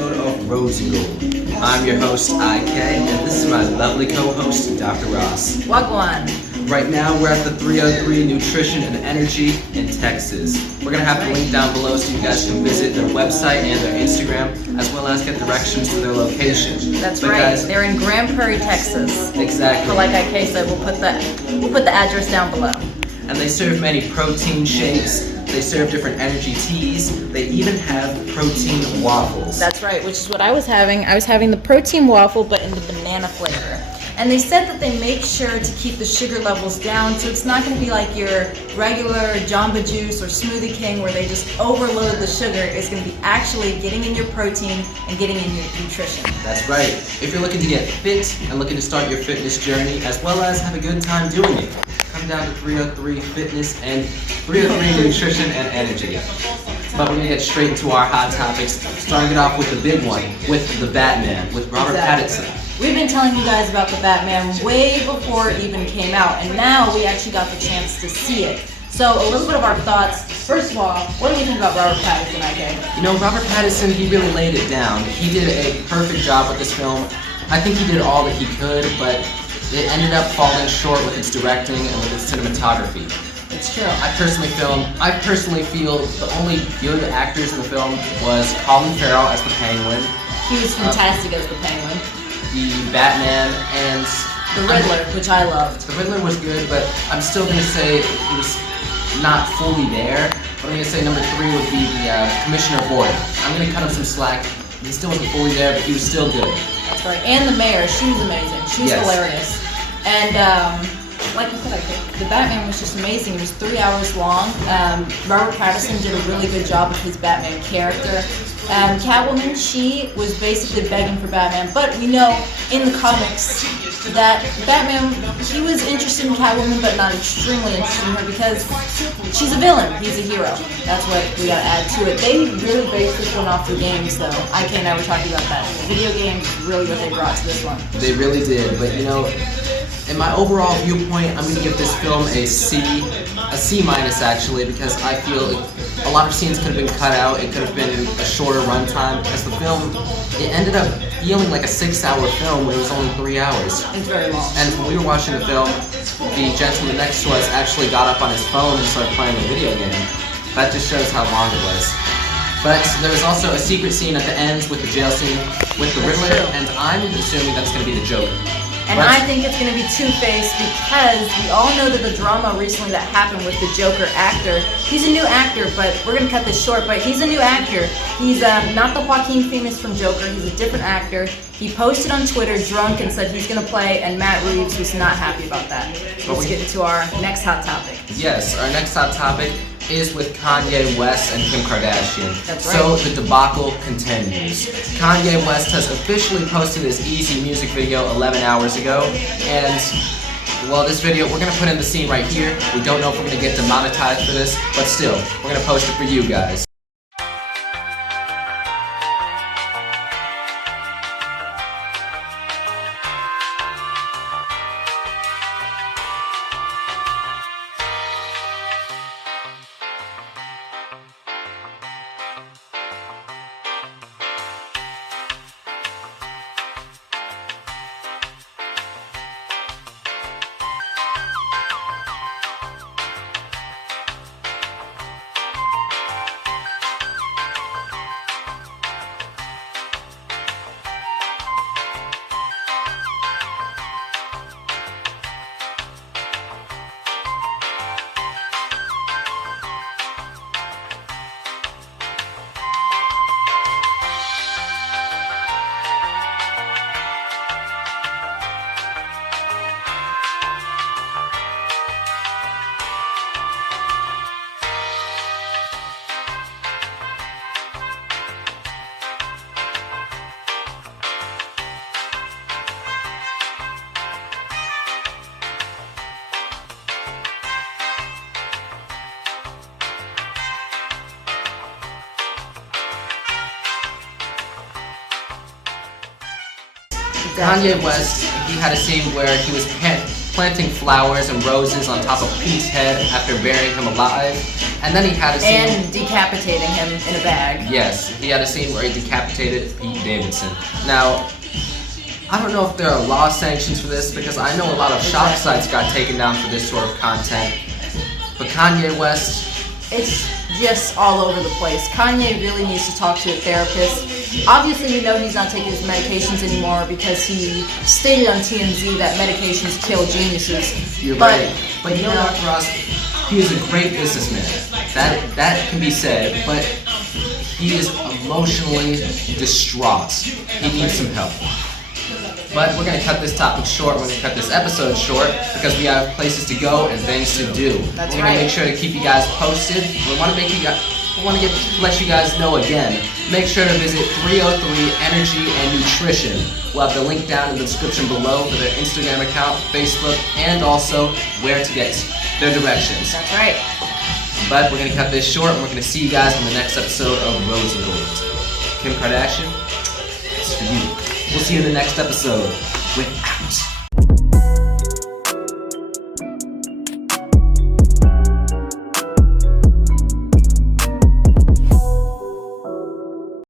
episode of Rosy Gold. I'm your host, IK, and this is my lovely co-host, Dr. Ross. Wagwan. Right now, we're at the 303 Nutrition and Energy in Texas. We're going to have the link down below so you guys can visit their website and their Instagram, as well as get directions to their location. That's right. Guys, they're in Grand Prairie, Texas. Exactly. So like IK said, we'll put the address down below. And they serve many protein shakes. They serve different energy teas. They even have protein waffles. That's right, which is what I was having. I was having the protein waffle, but in the banana flavor. And they said that they make sure to keep the sugar levels down, so it's not going to be like your regular Jamba Juice or Smoothie King where they just overload the sugar. It's going to be actually getting in your protein and getting in your nutrition. That's right. If you're looking to get fit and looking to start your fitness journey, as well as have a good time doing it, come down to 303 Fitness and 303 Nutrition and Energy. But we're going to get straight into our hot topics, starting it off with the big one, with the Batman, with Robert Pattinson. We've been telling you guys about the Batman way before it even came out, and now we actually got the chance to see it. So a little bit of our thoughts. First of all, what do you think about Robert Pattinson, IK? You know, Robert Pattinson, he really laid it down. He did a perfect job with this film. I think he did all that he could, but it ended up falling short with its directing and with its cinematography. It's true. I personally feel the only good actors in the film was Colin Farrell as the Penguin. He was fantastic as the Penguin. The Batman and the Riddler, which I loved. The Riddler was good, but I'm still going to say he was not fully there. But I'm going to say number 3 would be the Commissioner Gordon. I'm going to cut him some slack. He still wasn't fully there, but he was still good. That's right. And the mayor, she was amazing. She was hilarious. And like you said, the Batman was just amazing. It was 3 hours long. Robert Pattinson did a really good job with his Batman character. Catwoman, she was basically begging for Batman, but we know in the comics that Batman, he was interested in Catwoman, but not extremely interested in her because she's a villain. He's a hero. That's what we gotta add to it. They really based this one off the games, though. IK and I were talking about that. The video games is really what they brought to this one. They really did, but you know, in my overall viewpoint, I'm going to give this film a C minus actually, because I feel a lot of scenes could have been cut out. It could have been a shorter runtime, because the film, it ended up feeling like a 6-hour film when it was only 3 hours. It's very long. And when we were watching the film, the gentleman next to us actually got up on his phone and started playing a video game. That just shows how long it was. But there was also a secret scene at the end with the jail scene with the Riddler, and I'm assuming that's going to be the Joker. And I think it's going to be Two-Face because we all know that the drama recently that happened with the Joker actor. He's a new actor, but we're going to cut this short, but he's a new actor. He's not the Joaquin Phoenix from Joker. He's a different actor. He posted on Twitter drunk and said he's going to play, and Matt Reeves was not happy about that. Let's get into our next hot topic. Yes, our next hot topic is with Kanye West and Kim Kardashian. That's right. So the debacle continues. Kanye West has officially posted his Eazy music video 11 hours ago, and well, this video, we're going to put in the scene right here. We don't know if we're going to get demonetized for this, but still, we're going to post it for you guys. Kanye West, he had a scene where he was planting flowers and roses on top of Pete's head after burying him alive. And then he had a scene... And decapitating him in a bag. Yes, he had a scene where he decapitated Pete Davidson. Now, I don't know if there are law sanctions for this, because I know a lot of shop sites got taken down for this sort of content. But Kanye West... It's just all over the place. Kanye really needs to talk to a therapist. Obviously, we know he's not taking his medications anymore because he stated on TMZ that medications kill geniuses. You're right. But you know, Dr. Ross, he is a great businessman. That can be said, but he is emotionally distraught. He needs some help. But we're going to cut this topic short. We're going to cut this episode short because we have places to go and things to do. That's we're right. going to make sure to keep you guys posted. We want to let you guys know again. Make sure to visit 303 Energy and Nutrition. We'll have the link down in the description below for their Instagram account, Facebook, and also where to get their directions. That's right. But we're going to cut this short, and we're going to see you guys in the next episode of Rose and Gold. Kim Kardashian, it's for you. We'll see you in the next episode. We're out.